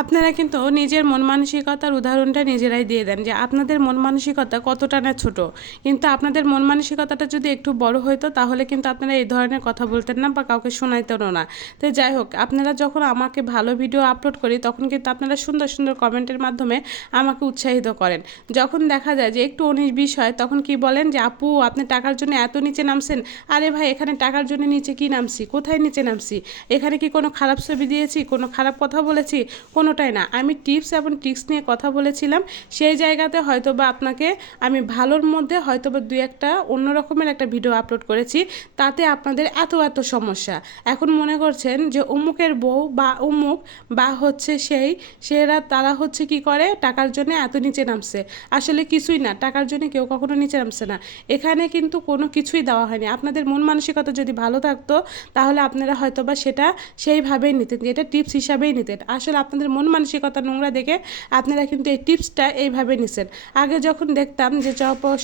আপনারা কিন্তু নিজের মন মানসিকতার উদাহরণটা নিজেরাই দিয়ে দেন যে আপনাদের মন মানসিকতা কতটা না ছোট, কিন্তু আপনাদের মন মানসিকতাটা যদি একটু বড় হতো তাহলে কিন্তু আপনারা এই ধরনের কথা বলতেন না বা কাউকে শোনাইতেনও না। তো যাই হোক, আপনারা যখন আমাকে ভালো ভিডিও আপলোড করি তখন কিন্তু আপনারা সুন্দর সুন্দর কমেন্টের মাধ্যমে আমাকে উৎসাহিত করেন। যখন দেখা যায় যে একটু 19-20 হয় তখন কি বলেন যে আপু আপনি টাকার জন্য এত নিচে নামছেন। আরে ভাই, এখানে টাকার জন্য নিচে কি নামছি, কোথায় নিচে নামছি? এখানে কি কোনো খারাপ ছবি দিয়েছি, কোনো খারাপ কথা বলেছি? কোনোটাই না। আমি টিপস এবং ট্রিক্স নিয়ে কথা বলেছিলাম। সেই জায়গাতে হয়তো বা আপনাকে আমি ভালোর মধ্যে হয়তো বা দুই একটা অন্য রকমের একটা ভিডিও আপলোড করেছি, তাতে আপনাদের এত এত সমস্যা। এখন মনে করছেন যে অমুকের বউ বা অমুক বা হচ্ছে সেরা তারা হচ্ছে কি করে টাকার জন্য এত নিচে নামছে। আসলে কিছুই না, টাকার জন্য কেউ কখনো নিচে নামছে না। এখানে কিন্তু কোনো কিছুই দেওয়া হয়নি। আপনাদের মন মানসিকতা যদি ভালো থাকতো তাহলে আপনারা হয়তো বা সেটা সেইভাবেই নিতেন, যেটা টিপস হিসাবেই নিতেন। আসলে আপনাদের মন মানসিকতা নোংরা দেখে আপনারা কিন্তু এই টিপসটা এইভাবে নিছেন। আগে যখন দেখতাম যে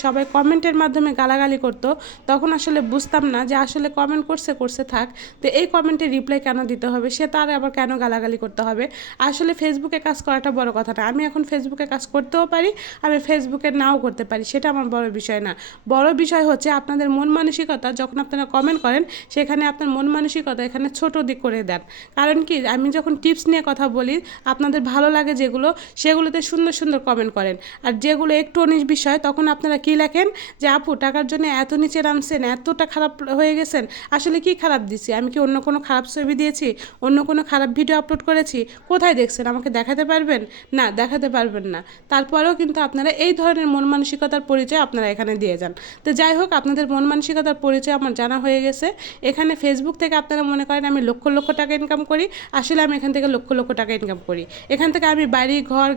সবাই কমেন্টের মাধ্যমে গালাগালি করতো, তখন আসলে বুঝতাম না যে আসলে কমেন্ট করছে করছে থাক, তো এই কমেন্টে রিপ্লাই কেন দিতে হবে, সে তার আবার কেন গালাগালি করতে হবে। আসলে ফেসবুকে কাজ করাটা বড় কথা না। আমি এখন ফেসবুকে কাজ করতেও পারি, আমি ফেসবুকে নাও করতে পারি, সেটা আমার বড় বিষয় না। বড় বিষয় হচ্ছে আপনাদের মন মানসিকতা যখন আপনারা কমেন্ট করেন সেখানে আপনার মন মানসিকতা এখানে ছোট দিক করে দেন। কারণ কি, আমি যখন টিপস নিয়ে কথা বলি আপনাদের ভালো লাগে যেগুলো, সেগুলোতে সুন্দর সুন্দর কমেন্ট করেন। আর যেগুলো একটু অনিশ বিষয় তখন আপনারা কী লেখেন যে আপু টাকার জন্য এত নিচে নামছেন, এতটা খারাপ হয়ে গেছেন। আসলে কি খারাপ দিছি? আমি কি অন্য কোনো খারাপ ছবি দিয়েছি, অন্য কোনো খারাপ ভিডিও আপলোড করেছি? কোথায় দেখছেন? আমাকে দেখাতে পারবেন? না, দেখাতে পারবেন না। তারপরেও কিন্তু আপনারা এই ধরনের মন মানসিকতার পরিচয় আপনারা এখানে দিয়ে যান। তো যাই হোক, আপনাদের মন মানসিকতার পরিচয় আমার জানা হয়ে গেছে। এখানে ফেসবুক থেকে আপনারা মনে করেন আমি লক্ষ লক্ষ টাকা ইনকাম করি। আসলে আমি এখান থেকে লক্ষ লক্ষ টাকা ইনকাম করি। এখান থেকে আমি বাড়ি ঘর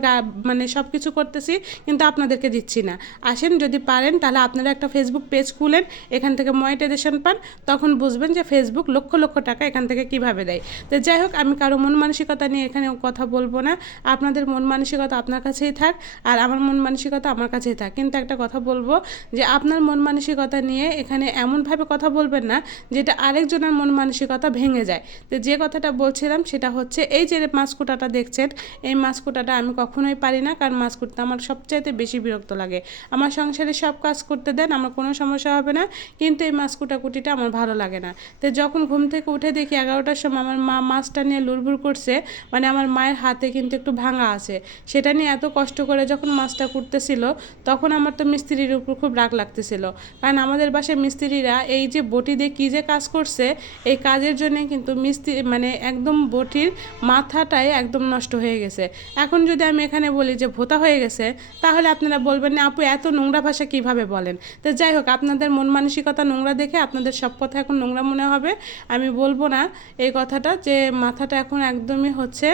মানে সব কিছু করতেছি, কিন্তু আপনাদেরকে দিচ্ছি না। আসেন, যদি পারেন তাহলে আপনারা একটা ফেসবুক পেজ খুলেন, এখান থেকে মনিটাইজেশন পান, তখন বুঝবেন যে ফেসবুক লক্ষ লক্ষ টাকা এখান থেকে কিভাবে দেয়। তো যাই হোক, আমি কারো মন মানসিকতা নিয়ে এখানে কথা বলবো না। আপনাদের মন মানসিকতা আপনার কাছেই থাক, আর আমার মন মানসিকতা আমার কাছেই থাক। কিন্তু একটা কথা বলবো যে আপনার মন মানসিকতা নিয়ে এখানে এমনভাবে কথা বলবেন না যেটা আরেকজনের মন মানসিকতা ভেঙে যায়। তো যে কথাটা বলছিলাম সেটা হচ্ছে, এই যে মাছকুটাটা দেখছেন, এই মাছকুটাটা আমি কখনোই পারি না, কারণ মাছ কুটতে আমার সবচাইতে বেশি বিরক্ত লাগে। আমার সংসারে সব কাজ করতে দেন, আমার কোনো সমস্যা হবে না, কিন্তু এই মাছ কুটাকুটিটা আমার ভালো লাগে না। তো যখন ঘুম থেকে উঠে দেখি 11টার সময় আমার মা মাছটা নিয়ে লুড়বুড় করছে, মানে আমার মায়ের হাতে কিন্তু একটু ভাঙা আছে, সেটা নিয়ে এত কষ্ট করে যখন মাছটা কুটতেছিল, তখন আমার তো মিস্ত্রির উপর খুব রাগ লাগতেছিল। কারণ আমাদের বাসায় মিস্ত্রিরা এই যে বটি দিয়ে কী যে কাজ করছে, এই কাজের জন্যে কিন্তু মিস্ত্রি মানে একদম বটির মাথাটাই একদম নষ্ট হয়ে গেছে। এখন যদি আমি এখানে বলি যে ভোঁতা হয়ে গেছে, তাহলে আপনারা বলবেন না আপু এত নোংরা ভাষা কিভাবে বলেন। তো যাই হোক, আপনাদের মন মানসিকতা নোংরা দেখে আপনাদের সব কথা এখন নোংরা মনে হবে। আমি বলবো না এই কথাটা, যে মাথাটা এখন একদমই হচ্ছে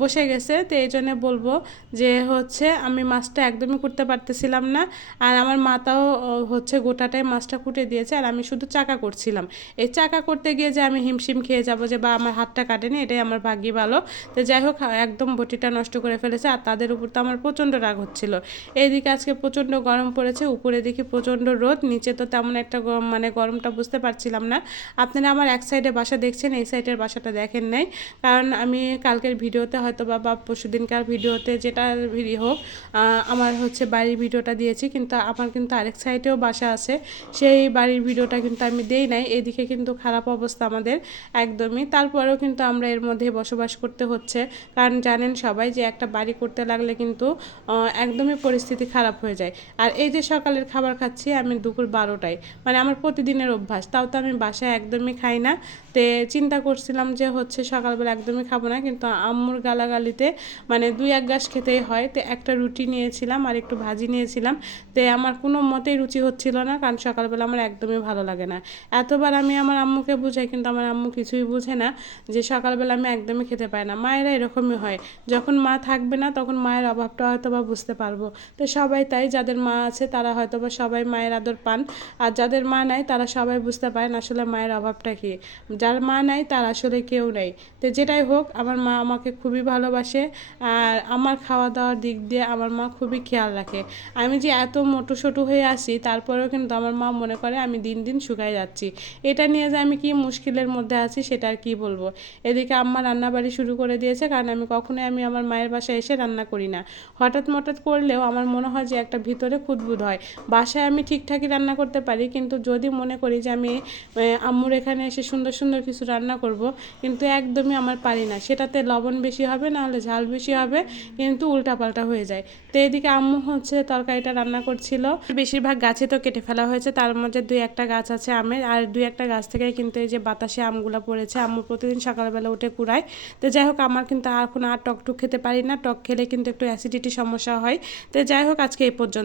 বসে গেছে। তো এই জন্যে বলবো যে হচ্ছে আমি মাছটা একদমই করতে পারতেছিলাম না, আর আমার মাথাও হচ্ছে গোটাটাই মাছটা কুটে দিয়েছে, আর আমি শুধু চাকা করছিলাম। এই চাকা করতে গিয়ে যে আমি হিমশিম খেয়ে যাব যে বা আমার হাতটা কাটেনি, এটাই আমার ভাগ্যি ভালো। তো যাই হোক, একদম বটিটা নষ্ট করে ফেলেছে, আর তাদের উপর তো আমার প্রচণ্ড রাগ হচ্ছিল। এইদিকে আজকে প্রচণ্ড গরম পড়েছে, উপরে দেখি প্রচণ্ড রোদ, নিচে তো তেমন একটা মানে গরমটা বুঝতে পারছিলাম না। আপনারা আমার এক সাইডে বাসা দেখছেন, এই সাইডের বাসাটা দেখেন নাই, কারণ আমি কালকের ভিডিওতে হয়তো বা পরশু দিনকার ভিডিওতে যেটা ভিডিও হোক আমার হচ্ছে বাড়ির ভিডিওটা দিয়েছি, কিন্তু আমার কিন্তু আরেক সাইডেও বাসা আছে, সেই বাড়ির ভিডিওটা কিন্তু আমি দেই নাই। এদিকে কিন্তু খারাপ অবস্থা আমাদের একদমই। তারপরেও কিন্তু আমরা এর মধ্যে বসবাস করতে হচ্ছে, কারণ জানেন সবাই যে একটা বাড়ি করতে লাগলে কিন্তু একদমই পরিস্থিতি খারাপ হয়ে যায়। আর এই যে সকালের খাবার খাচ্ছি আমি দুপুর 12টায়, মানে আমার প্রতিদিনের অভ্যাস, তাও তো আমি বাসায় একদমই খাই না। তে চিন্তা করছিলাম যে হচ্ছে সকালবেলা একদমই খাবো না, কিন্তু আম্মুর গালাগালিতে মানে 2-1 গ্লাস খেতেই হয়। তো একটা রুটি নিয়েছিলাম আর একটু ভাজি নিয়েছিলাম। তো আমার কোনো মতেই রুচি হচ্ছিল না, কারণ সকালবেলা আমার একদমই ভালো লাগে না। এতবার আমি আমার আম্মুকে বুঝাই, কিন্তু আমার আম্মু কিছুই বুঝে না, যে সকালবেলা আমি একদমই খেতে পারি না। মায়েরা এরকমই হয়, যখন মা থাকবে না তখন মায়ের অভাবটা হয়তো বা বুঝতে পারবো। তো সবাই তাই, যাদের মা আছে তারা হয়তো বা সবাই মায়ের আদর পান, আর যাদের মা নাই তারা সবাই বুঝতে পারেন আসলে মায়ের অভাবটা কী। যার মা নাই তার আসলে কেউ নেই। তো যেটাই হোক, আমার মা আমাকে খুবই ভালোবাসে, আর আমার খাওয়া দাওয়ার দিক দিয়ে আমার মা খুবই খেয়াল রাখে। আমি যে এত মোটো সোটো হয়ে আসি, তারপরেও কিন্তু আমার মা মনে করে আমি দিন দিন শুকাই যাচ্ছি। এটা নিয়ে যে আমি কি মুশকিলের মধ্যে আছি সেটা আর কি বলবো। এদিকে আম্মা রান্নাবাড়ি শুরু করে দিয়েছে, কারণ কারণে আমি আমার মায়ের বাসায় এসে রান্না করি না। হঠাৎ করলেও আমার মনে হয় যে একটা ভিতরে খুঁতখুঁত হয়। বাসায় আমি ঠিকঠাকই রান্না করতে পারি, কিন্তু যদি মনে করি যে আমি আম্মুর এখানে এসে সুন্দর সুন্দর কিছু রান্না করব, কিন্তু একদমই আমার পারি না। সেটাতে লবণ বেশি হবে, না হলে ঝাল বেশি হবে, কিন্তু উল্টাপাল্টা হয়ে যায়। তো এদিকে আম্মু হচ্ছে তরকারিটা রান্না করছিল। বেশিরভাগ গাছে তো কেটে ফেলা হয়েছে, তার মধ্যে 2-1টা গাছ আছে আমের, আর 2-1টা গাছ থেকে কিন্তু এই যে বাতাসে আমগুলো পড়েছে। আম্মু প্রতিদিন সকালবেলা উঠে কুড়ায়। তো যাই হোক, আমার কিন্তু এখন আর টক খেতে পারি না। টক খেলে কিন্তু একটু অ্যাসিডিটি সমস্যা হয়। তো যাই হোক, আজকে এই পর্যন্ত।